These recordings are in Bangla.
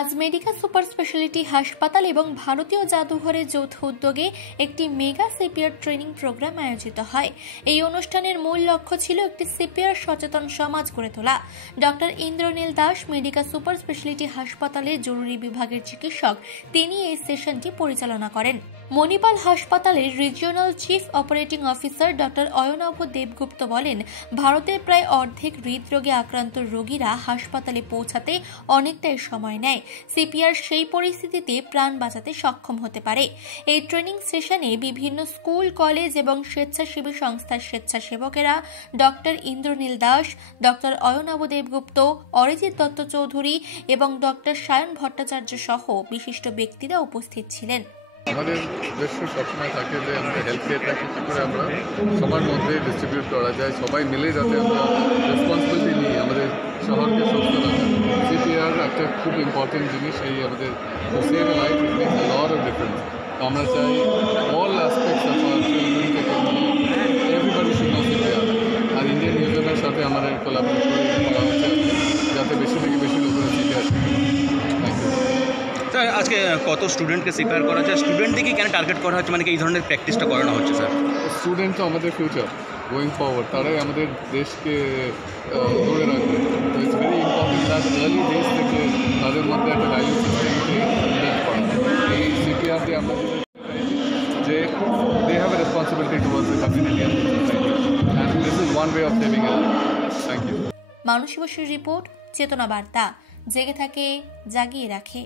আজ মেডিকা সুপার স্পেশালিটি হাসপাতাল এবং ভারতীয় জাদুঘরের যৌথ উদ্যোগে একটি মেগা সিপিআর ট্রেনিং প্রোগ্রাম আয়োজিত হয়। এই অনুষ্ঠানের মূল লক্ষ্য ছিল একটি সিপিআর সচেতন সমাজ গড়ে তোলা। Doctor Indranil Das Medica super speciality হাসপাতালের জরুরি বিভাগের চিকিৎসক, তিনি এই সেশনটি পরিচালনা করেন। মণিপাল হাসপাতালের regional chief operating officer doctor Ayanab Debgupta বলেন, ভারতের প্রায় অর্ধেক হৃদরোগে আক্রান্ত রোগীরা হাসপাতালে পৌঁছাতে অনেকটাই সময় নেয়। সিপিআর সেই পরিস্থিতিতে প্রাণ বাঁচাতে সক্ষম হতে পারে। এই ট্রেনিং সেশনে বিভিন্ন স্কুল, কলেজ এবং স্বেচ্ছাসেবী সংস্থার স্বেচ্ছাসেবকেরা ডক্টর ইন্দ্রনীল দাস, ডক্টর অয়নব দেবগুপ্ত, অরিজিৎ দত্ত চৌধুরী এবং ডক্টর সায়ন ভট্টাচার্য সহ বিশিষ্ট ব্যক্তিরা উপস্থিত ছিলেন। আমাদের উদ্দেশ্য সবসময় থাকে যে আমাদের হেলথ কেয়ারটাকে কী করে আমরা সবার মধ্যে ডিস্ট্রিবিউট করা যায়, সবাই মিলে যাতে আমরা রেসপন্সিবিলিটি নিয়ে আমাদের শহরকে সুস্থ রাখা। সিপিআর একটা খুব ইম্পর্টেন্ট জিনিস, এই আমাদের save a life it makes a lot of difference. তো আমরা চাই all aspects of our children থেকে এভরিবডি শুড নো সিপিআর। আর ইন্ডিয়ান মিউজিয়ামের সাথে আমাদের কোলাবোরেট করা হচ্ছে যাতে বেশি থেকে বেশি লোকেরা সিপিআর। স্যার, আজকে কত স্টুডেন্টকে সিপিআর করা হচ্ছে? স্টুডেন্টদেরকে কেন টার্গেট করা হচ্ছে, মানে এই ধরনের প্র্যাকটিসটা করানো হচ্ছে? স্যার, স্টুডেন্ট তো আমাদের ফিউচার, গোয়িং ফরওয়ার্ড, তারাই আমাদের দেশকে ধরে রাখবে। তো ইটস ভেরি ইম্পর্টেন্ট তার আর্লি ডেজ থেকে তাদের মধ্যে একটা ভ্যালু সিস্টেমকে ইনভেস্ট করা। এই সিপিআর দিয়ে আমরা যে they have a responsibility towards the community and society, and this is one way of saving a life. Thank you. Manasi বসুর রিপোর্ট, চেতনা বার্তা। জেগে থাকে, জাগিয়ে রাখে।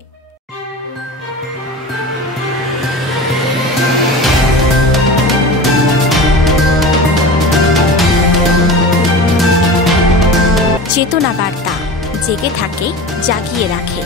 চেতনা বার্তা, জেগে থাকে, জাগিয়ে রাখে।